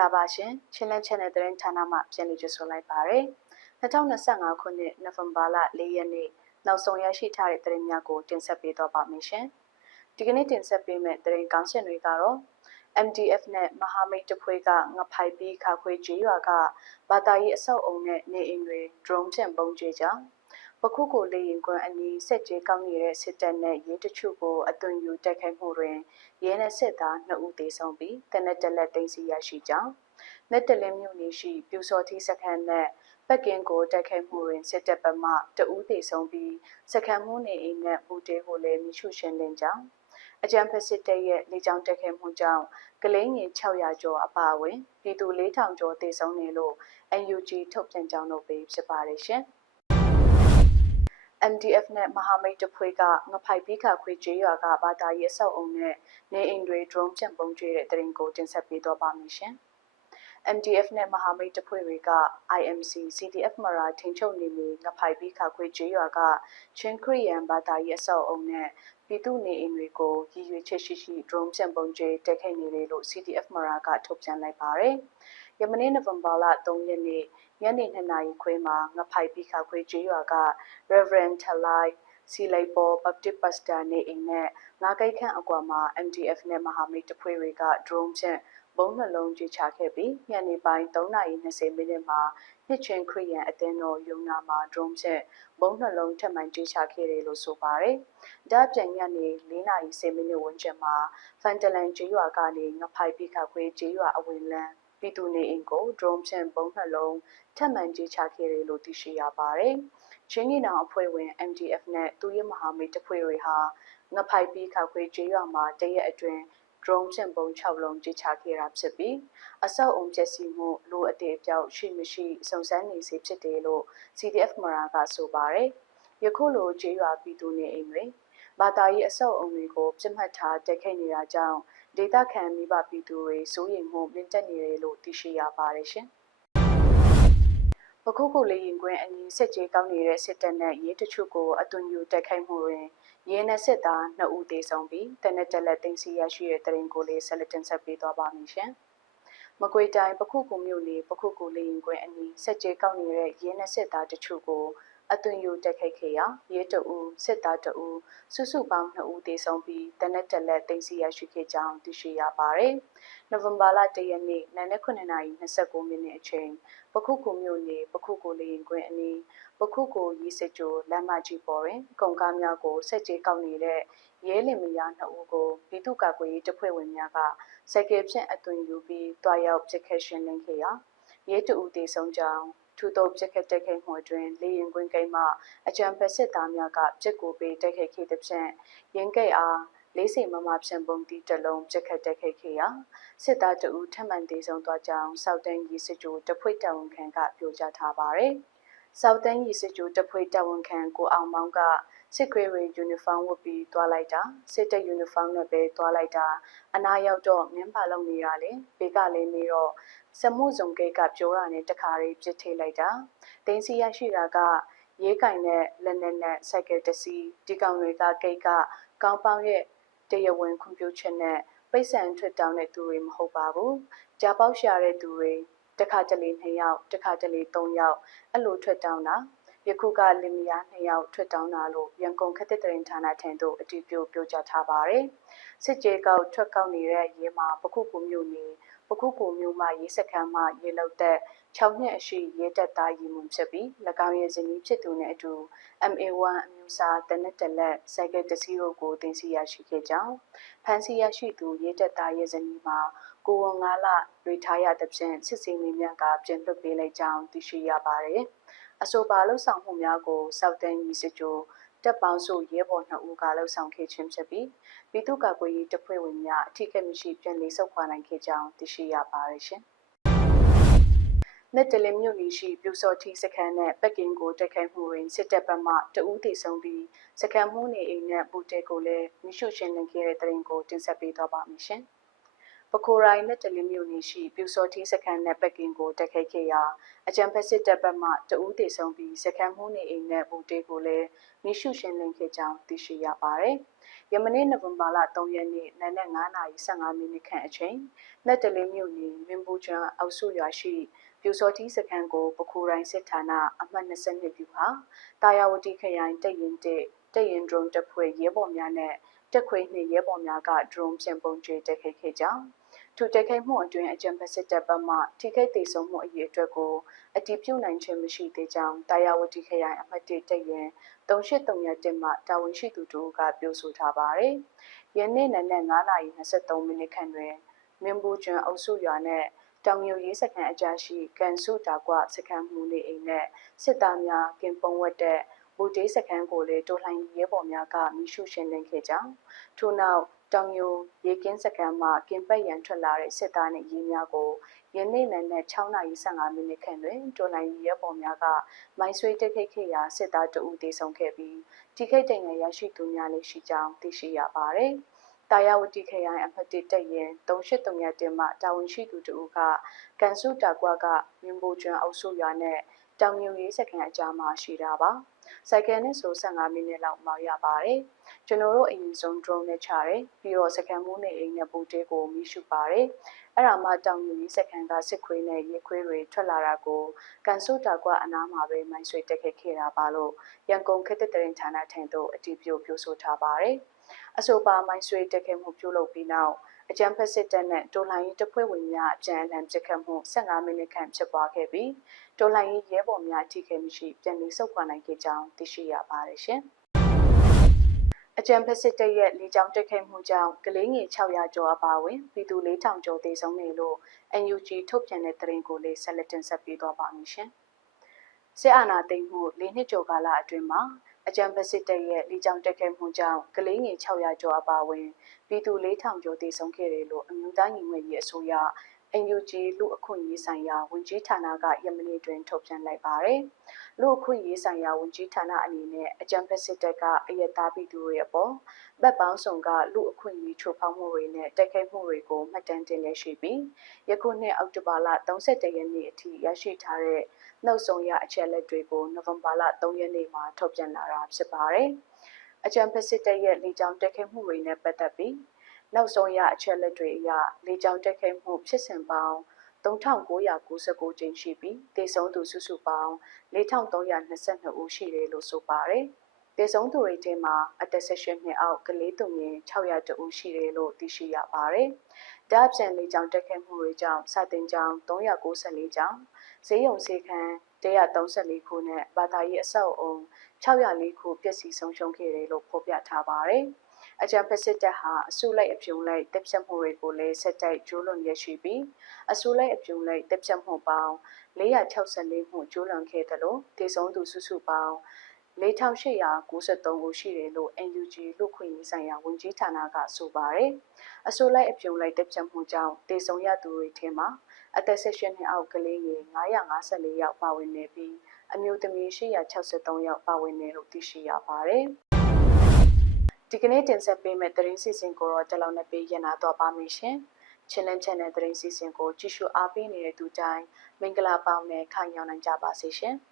္ဂလာပါရှင်ချင်းလန်း channel သတင်းဌာနမှပြန်လည်ကြိုဆိုလိုက်ပါရစေ2025ခုနှစ်နိုဝင်ဘာလ4ရက်နေ့နောက်ဆုံးရရှိထားတဲ့သတင်းများကိုတင်ဆက်ပေးတော့ပါမယ်ရှင်ဒီကနေ့တင်ဆက်ပေးမယ့်သတင်းကောင်းစင်တွေကတော့ MDF နဲ့မဟာမိတ်တဖွဲ့ကငဖိုက်ပြီးခါခွေကြီးရွာကဘာသာရေးအဆောက်အုံနဲ့နေအိမ်တွေ drone ဖြင့်ပုံကျဲကြောင်း ပခုကိုလေရင်ကွန်းအနီးဆက်ကြေးကောင်းနေတဲ့စစ်တပ်နဲ့ရဲတချို့ကိုအသွင်ယူတိုက်ခိုက်မှုတွင်ရဲနဲ့စစ်သား2ဦးသေဆုံးပြီးတနက်တလက်သိမ်းဆီးရရှိကြောင်းလက်တလင်းမြို့နယ်ရှိပြူစော်တီစခန်းနဲ့ပက်ကင်ကိုတိုက်ခိုက်မှုတွင်စစ်တပ်ဘက်မှတဦးသေဆုံးပြီးစခန်းမှုနေအိမ်နဲ့ဘူတေကိုလည်းမိရှုရှင်းလင်းကြောင်းအကြံဖက်စစ်တပ်ရဲ့လေကြောင်းတိုက်ခိုက်မှုကြောင့်ကလိန်းငင်600ကျော်အပါအဝင်ပြည်သူ4000ကျော်သေဆုံးနေလို့ UNG ထုတ်ပြန်ကြောင်းတို့ပဲဖြစ်ပါတယ်ရှင်။ MDF နဲ့မဟာမိတ်တဖွဲ့ကငဖိုက်ပြီးခါခွေကျေးရွာကဘာသာရေးအဆောက်အုံနဲ့နေအိမ်တွေ drone ဖြန့်ပုံကျွေးတဲ့တရင်ကိုတင်ဆက်ပေးတော့ပါမယ်ရှင်။ MDF နဲ့မဟာမိတ်တဖွဲ့တွေက IMC CDF မရာထိန်ချုပ်နေမီငဖိုက်ပြီးခါခွေကျေးရွာကချင်းခရီယန်ဘာသာရေးအဆောက်အုံနဲ့ပြည်သူနေအိမ်တွေကိုရည်ရွယ်ချက်ရှိရှိ drone ဖြန့်ပုံကျွေးတက်ခိုက်နေတယ်လို့ CDF မရာကထုတ်ပြန်လိုက်ပါတယ်။ ယမနေ့နိုဝင်ဘာလ3ရက်နေ့ညနေ2နာရီခွဲမှာငဖိုက်ပြီးခါခွေကျေးရွာက Reverend Thalai စီလိုက်ပေါ် Baptist Pastor နေအိမ်နဲ့ငါးကိတ်ခန့်အကွာမှာ MDF နဲ့မဟာမိတ်တဖွဲ့တွေက drone ဖြင့်ဘုံနှလုံးကြီးချခဲ့ပြီးညနေပိုင်း3:20မိနစ်မှာနှစ်ချင်းခရီးရန်အသင်းတော်ယုံနာမှာ drone ဖြင့်ဘုံနှလုံးထပ်မံကြီးချခဲ့တယ်လို့ဆိုပါတယ်။ဒါ့ပြန်ညနေ4:10မိနစ်ဝန်းကျင်မှာဖန်တလန်ကျေးရွာကနေငဖိုက်ပိခခွေကျေးရွာအဝင်လန်း ပြည်သူနေအိမ်ကို drone ဖြင့်ဘုံနှလုံးထပ်မံကြီးချခဲ့တယ်လို့သိရှိရပါတယ်။ချင်းကြီးနောင်အဖွဲ့ဝင် MDF နဲ့သူရမဟာမိတ်တပ်ဖွဲ့တွေဟာငဖိုက်ပြီးခောက်ခွေကျေးရွာမှာတရက်အတွင်း drone ဖြင့်ပုံ6လုံးကြီးချခဲ့တာဖြစ်ပြီးအဆောက်အုံပျက်စီးမှုလိုအပ်တဲ့အပြောက်ရှိမရှိစုံစမ်းနေစေဖြစ်တယ်လို့ CDF မရာကဆိုပါတယ်။ယခုလိုကျေးရွာပြည်သူနေအိမ်တွေဘာသာရေးအဆောက်အုံတွေကိုပြစ်မှတ်ထားတိုက်ခိုက်နေတာကြောင့် ဒေသခံမိဘပြည်သူတွေစိုးရိမ်မှုမြင့်တက်နေတယ်လို့သိရှိရပါတယ်ရှင်။ပခုခုလေးရင်ကွင်းအနီးစစ်ကြေးကောင်းနေတဲ့စစ်တပ်နဲ့ရဲတချို့ကိုအသွင်ယူတိုက်ခိုက်မှုတွင်ရဲနဲ့စစ်သား2ဦးသေဆုံးပြီးတနက်တက်လက်သိမ်းဆီးရရှိတဲ့တရင်ကိုလေးဆက်လက်တင်ဆက်ပေးသွားပါမယ်ရှင်။မကွေတိုင်းပခုခုမြို့နယ်ပခုခုလေးရင်ကွင်းအနီးစစ်ကြေးကောင်းနေတဲ့ရဲနဲ့စစ်သားတချို့ကို အသွင်ယူတက်ခိုက်ခဲ့ရာရဲတအူစစ်သားတအူစုစုပေါင်း2ဦးသေဆုံးပြီးတနက်တက်လက်သိမ်းဆီးရရှိခဲ့ကြောင်းသိရှိရပါတယ်။နိုဝင်ဘာလ1ရက်နေ့နံနက်9:29မိနစ်အချိန်ပခုကူမြို့နယ်ပခုကူလေရင်ကွင်းအနီးပခုကူရီစစ်ကျိုလမ်းမကြီးပေါ်တွင်ကုန်ကားများကိုဆက်ကြေးကောက်နေတဲ့ရဲလင်မယား2ဦးကိုပြည်သူ့ကာကွယ်ရေးတပ်ဖွဲ့ဝင်များကစက်ကယ်ဖြင့်အသွင်ယူပြီးတွားရောက်ပစ်ခတ်ရှင်းလင်းခဲ့ရာရဲတအူသေဆုံးကြောင်း ထူသောပြစ်ခတ်တိုက်ခိုက်မှုအတွင်းလေရင်ကွင်းကိန်းမှအကြံဖက်စစ်သားများကပြစ်ကိုပေးတိုက်ခိုက်ခဲ့သဖြင့်ရင်ကိတ်အားလေးစိမ်မမဖြန့်ပုံတီးတလုံးပြစ်ခတ်တိုက်ခိုက်ခဲ့ရာစစ်သားတဦးထပ်မံတေဆုံးသွားကြောင်းစောက်တန်းကြီးစစ်ကြိုတဖွဲ့တဝန်ခံကပြောကြားထားပါတယ်။စောက်တန်းကြီးစစ်ကြိုတဖွဲ့တဝန်ခံကိုအောင်မောင်က စစ်ခွေးတွေယူနီဖောင်းဝတ်ပြီးသွားလိုက်တာစစ်တပ်ယူနီဖောင်းနဲ့ပဲသွားလိုက်တာအနာရောက်တော့မင်းပါလုံနေရလေဘေးကလည်းနေတော့စမှုစုံကိတ်ကပြောတာနဲ့တခါလေးပြစ်ထိလိုက်တာတင်းစီရရှိတာကရေးကင်နဲ့လက်နဲ့နဲ့စိုက်ကယ်တစီဒီကောင်တွေကကိတ်ကကောင်းပေါင်းရဲ့တရဝင်ခွန်ပြုချက်နဲ့ပိတ်ဆန်ထွက်တောင်းတဲ့သူတွေမဟုတ်ပါဘူးကြားပေါက်ရှာတဲ့သူတွေတခါတလေ2ယောက်တခါတလေ3ယောက်အဲ့လိုထွက်တောင်းတာ ယခုကလင်မယား2ယောက်ထွက်တောင်းတာလို့ရန်ကုန်ခက်တဲ့တရင်ဌာနထံသို့အတည်ပြုပြောကြားထားပါတယ်စစ်ကြေကောက်ထွက်ကောက်နေတဲ့ရဲမှာပခုကူမျိုးနေပခုကူမျိုးမှရေးစခန်းမှရေလောက်တဲ့6နှစ်အရှိရဲတပ်သားရည်မှုဖြစ်ပြီး၎င်းရဲ့ဇနီးဖြစ်သူနဲ့အတူ MA1 အမျိုးအစားတနက်တလက်စိုက်ကယ်တစီးတို့ကိုတင်စီရရှိခဲ့ကြောင်းဖန်စီရရှိသူရဲတပ်သားရဲ့ဇနီးမှာကိုဝန်9လတွေထားရသဖြင့်စစ်စီမင်းများကပြင်လွတ်ပေးလိုက်ကြောင်းသိရှိရပါတယ်။ အဆိုပါလှုပ်ဆောင်မှုများကိုစောက်တန်းကြီးစစ်ကြိုတပ်ပေါင်းစုရဲဘော်2ဦးကလှုပ်ဆောင်ခဲ့ခြင်းဖြစ်ပြီးပြည်သူ့ကာကွယ်ရေးတပ်ဖွဲ့ဝင်များအထိကမရှိပြန်လည်ဆုတ်ခွာနိုင်ခဲ့ကြောင်းသိရှိရပါတယ်ရှင်။လက်တလင်မြို့နယ်ရှိပြူစော်ထီစခန်းနဲ့ပက်ကင်ကိုတိုက်ခိုက်မှုတွင်စစ်တပ်ဘက်မှတဦးသေဆုံးပြီးစခန်းမှုနေအိမ်နဲ့ဘူတဲကိုလည်းမိရှုရှင်းလင်းခဲ့တဲ့တရင်ကိုတင်ဆက်ပေးသွားပါမယ်ရှင်။ ပခိုရိုင်းနဲ့တလင်းမြို့နယ်ရှိပြူစော်တီစခန်းနဲ့ပက်ကင်ကိုတက်ခိုက်ခဲ့ရာအကြံဖက်စစ်တပ်ဘက်မှတဦးတည်ဆုံပြီးစခန်းမှုနေအိမ်နဲ့ဘူတေးကိုလည်းမိရှုရှင်းလင်းခဲ့ကြောင်းသိရှိရပါတယ်။ယမနေ့နိုဝင်ဘာလ3ရက်နေ့နနက်9:15မိနစ်ခန့်အချိန်နဲ့တလင်းမြို့နယ်မင်းဘူးကျွန်းအောက်စုရွာရှိပြူစော်တီစခန်းကိုပခိုရိုင်းစစ်ဌာနအမှတ်22ပြူဟာတာယာဝတီခရိုင်တရင်တဲ့တရင်ဒရုန်းတပ်ဖွဲ့ရဲဘော်များနဲ့တက်ခွေနှင့်ရဲဘော်များကဒရုန်းဖြင့်ပုံကျဲတက်ခိုက်ခဲ့ကြောင်း ထိုတိုက်ခိုက်မှုအတွင်းအကြံဖက်စစ်တပ်ဘက်မှထိခိုက်ဒေဆုံးမှုအရေးအတွက်ကိုအတည်ပြုနိုင်ခြင်းမရှိသေးကြောင်းတာယာဝတီခရိုင်အမှတ်၁တပ်ရင်3831မှတာဝန်ရှိသူတို့ကပြောဆိုထားပါတယ်။ယနေ့နနက်9:23မိနစ်ခန့်တွင်မင်းဘူးကျွန်းအုပ်စုရွာနဲ့တောင်မြူရေးစခန်းအကြားရှိကန်စုတာကွစခန်းမှုနေအိမ်နဲ့စစ်သားများကင်ပုံဝတ်တဲ့ ဘူတေးစခန်းကိုလည်းတိုလှန်ရဲဘော်များကမိရှုရှင်းလင်းခဲ့ကြောင်းထို့နောက်တောင်ယိုရေကင်းစကန်မှကင်ပတ်ရန်ထွက်လာတဲ့စစ်သားနှင့်ရေးများကိုယနေ့နံနက်6:15မိနစ်ခန့်တွင်တိုလိုင်းရဲဘော်များကမိုင်းဆွေးတက်ခိတ်ခေရာစစ်သားတအူတေဆုံးခဲ့ပြီးထိခိုက်ဒဏ်ရာရရှိသူများလည်းရှိကြောင်းသိရှိရပါသည်။တာယာဝတီခရိုင်အမှတ်1တပ်ရင်3831တင်မှတာဝန်ရှိသူတဦးကကန်စုတာကွာကမြင်းဘိုကျွန်းအုပ်စုရွာနဲ့တောင်မြူရေးစခန်းအကြားမှာရှိတာပါ။ စိုက်ကယ်နဲ့ဆို15မိနစ်လောက်မောက်ရပါတယ်။ကျွန်တော်တို့အရင်ဆုံး drone နဲ့ချတယ်ပြီးတော့စကန်မိုးနေအိမ်နဲ့ပူတေးကိုမိရှုပါတယ်။အဲ့ဒါမှတောင်မြူရေးစခန်းကစစ်ခွေးနဲ့ရေခွေးတွေထွက်လာတာကိုကန်စုတာကွာအနားမှာပဲမိုင်းဆွေတက်ခဲ့ခဲ့တာပါလို့ရန်ကုန်ခေတ်သတရင်ဌာနထံသို့အတည်ပြုပြောဆိုထားပါတယ်။ အဆိုပါမိုင်းဆွေတက်ခဲ့မှုပြုလုပ်ပြီးနောက်အကြံဖက်စစ်တပ်နဲ့တိုလိုင်းရေးတပ်ဖွဲ့ဝင်များအကြံအလှန်ပစ်ခတ်မှု15မိနစ်ခန့်ဖြစ်ပွားခဲ့ပြီးတိုလိုင်းရေးရဲဘော်များထိခိုက်မှုရှိပြန်လည်ဆုတ်ခွာနိုင်ခဲ့ကြောင်းသိရှိရပါတယ်ရှင်။အကြံဖက်စစ်တပ်ရဲ့လေကြောင်းတိုက်ခိုက်မှုကြောင့်ကလေးငယ်600ကျော်အပါအဝင်ပြည်သူ4000ကျော်သေဆုံးနေလို့ NUG ထုတ်ပြန်တဲ့သတင်းကိုလည်းဆက်လက်တင်ဆက်ပေးသွားပါမယ်ရှင်။စစ်အာဏာသိမ်းမှု၄နှစ်ကျော်ကာလအတွင်းမှာ အကြံဖက်စစ်တပ်ရဲ့လေကြောင်းတိုက်ခိုက်မှုကြောင့်ကလေးငယ်600ကျော်အပါအဝင်ပြည်သူ4000ကျော်သေဆုံးခဲ့တယ်လို့အမျိုးသားညီညွတ်ရေးအစိုးရ NUG လူအခွင့်အရေးဆိုင်ရာဝန်ကြီးဌာနကယမနေ့တွင်ထုတ်ပြန်လိုက်ပါတယ်။လူအခွင့်အရေးဆိုင်ရာဝန်ကြီးဌာနအနေနဲ့အကြံဖက်စစ်တပ်ကအယက်သားပြည်သူတွေအပေါ်ဗတ်ပေါင်းဆောင်ကလူအခွင့်အရေးချိုးဖောက်မှုတွေနဲ့တိုက်ခိုက်မှုတွေကိုမှတ်တမ်းတင်လက်ရှိပြီးယခုနှစ်အောက်တိုဘာလ31ရက်နေ့အထိရရှိထားတဲ့နှုတ်ဆောင်ရအချက်လက်တွေကိုနိုဝင်ဘာလ3ရက်နေ့မှာထုတ်ပြန်လာတာဖြစ်ပါတယ်။အကြံဖက်စစ်တပ်ရဲ့လေကြောင်းတိုက်ခိုက်မှုတွေနဲ့ပတ်သက်ပြီး နောက်ဆုံးရအချက်လက်တွေအရလေကြောင်းတက်ခိုက်မှုဖြစ်စဉ်ပေါင်း3999ကြိမ်ရှိပြီးတေဆုံးသူစုစုပေါင်း4322ဦးရှိတယ်လို့ဆိုပါတယ်။တေဆုံးသူတွေထဲမှာအသက်16နှစ်အောက်ကလေးသူငယ်600ဦးရှိတယ်လို့သိရှိရပါတယ်။ဒါ့အပြင်လေကြောင်းတက်ခိုက်မှုတွေကြောင့်စတင်ကြောင်း394ကြောင်းဈေးရုံဈေးခန်း134ခုနဲ့ဘာသာရေးအဆောက်အုံ604ခုပျက်စီးဆုံးရှုံးခဲ့တယ်လို့ဖော်ပြထားပါတယ်။ အကြံဖက်စစ်တပ်ဟာအစုလိုက်အပြုံလိုက်တပ်ဖြတ်မှုတွေကိုလည်းဆက်တိုက်ကျူးလွန်ရရှိပြီးအစုလိုက်အပြုံလိုက်တပ်ဖြတ်မှုပေါင်း464မှုကျူးလွန်ခဲ့တယ်လို့ဒေဆုံးသူစုစုပေါင်း4893ဦးရှိတယ်လို့ NUG လူခွင့်ရေးဆိုင်ရာဝန်ကြီးဌာနကဆိုပါတယ်။အစိုးလိုက်အပြုံလိုက်တက်ဖြတ်မှုကြောင့်တေဆုံးရသူတွေထဲမှာအသက်16နှစ်အောက်ကလေးငယ်954ယောက်ပါဝင်နေပြီးအမျိုးသမီး863ယောက်ပါဝင်နေလို့သိရှိရပါတယ်။ ဒီကနေ့တင်ဆက်ပေးမယ့်သတင်းစီစဉ်ကိုတော့တလောင်နဲ့ပေးရနာတော့ပါမယ်ရှင်။ Channel Channel သတင်းစီစဉ်ကိုကြည့်ရှုအားပေးနေတဲ့သူတိုင်းမင်္ဂလာပေါင်းနဲ့ခံရောက်နိုင်ကြပါစေရှင်။